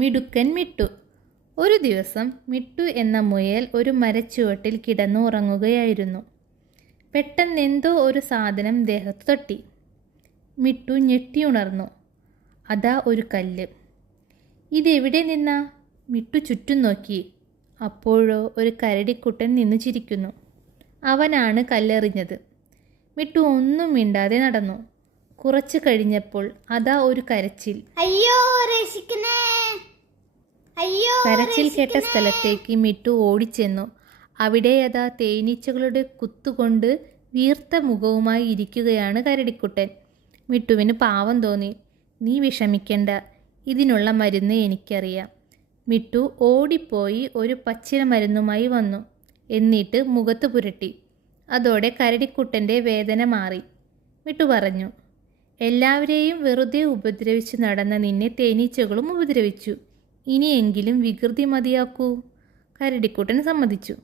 മിടുക്കൻ മിട്ടു ഒരു ദിവസം മിട്ടു എന്ന മുയൽ ഒരു മരച്ചുവട്ടിൽ കിടന്നു ഉറങ്ങുകയായിരുന്നു പെട്ടെന്ന് എന്തോ ഒരു സാധനം ദേഹത്ത് തൊട്ടി മിട്ടു ഞെട്ടിയുണർന്നു അതാ ഒരു കല്ല് ഇതെവിടെ നിന്നാ മിട്ടു ചുറ്റും നോക്കി അപ്പോഴോ ഒരു കരടിക്കുട്ടൻ നിന്നു ചിരിക്കുന്നു അവനാണ് കല്ലെറിഞ്ഞത് മിട്ടു ഒന്നും മിണ്ടാതെ നടന്നു കുറച്ചു കഴിഞ്ഞപ്പോൾ അതാ ഒരു കരച്ചിൽ അയ്യോ രക്ഷിക്കുന്നേ കരച്ചിൽ കേട്ട സ്ഥലത്തേക്ക് മിട്ടു ഓടിച്ചെന്നു അവിടെ അതാ തേനീച്ചകളുടെ കുത്തുകൊണ്ട് വീർത്ത മുഖവുമായി ഇരിക്കുകയാണ് കരടിക്കുട്ടൻ മിട്ടുവിന് പാവം തോന്നി നീ വിഷമിക്കണ്ട ഇതിനുള്ള മരുന്ന് എനിക്കറിയാം മിട്ടു ഓടിപ്പോയി ഒരു പച്ചില മരുന്നുമായി വന്നു എന്നിട്ട് മുഖത്ത് പുരട്ടി അതോടെ കരടിക്കുട്ടൻ്റെ വേദന മാറി മിട്ടു പറഞ്ഞു എല്ലാവരെയും വെറുതെ ഉപദ്രവിച്ചു നടന്ന നിന്നെ തേനീച്ചകളും ഉപദ്രവിച്ചു ഇനിയെങ്കിലും വികൃതി മതിയാക്കൂ കരടിക്കുട്ടൻ സമ്മതിച്ചു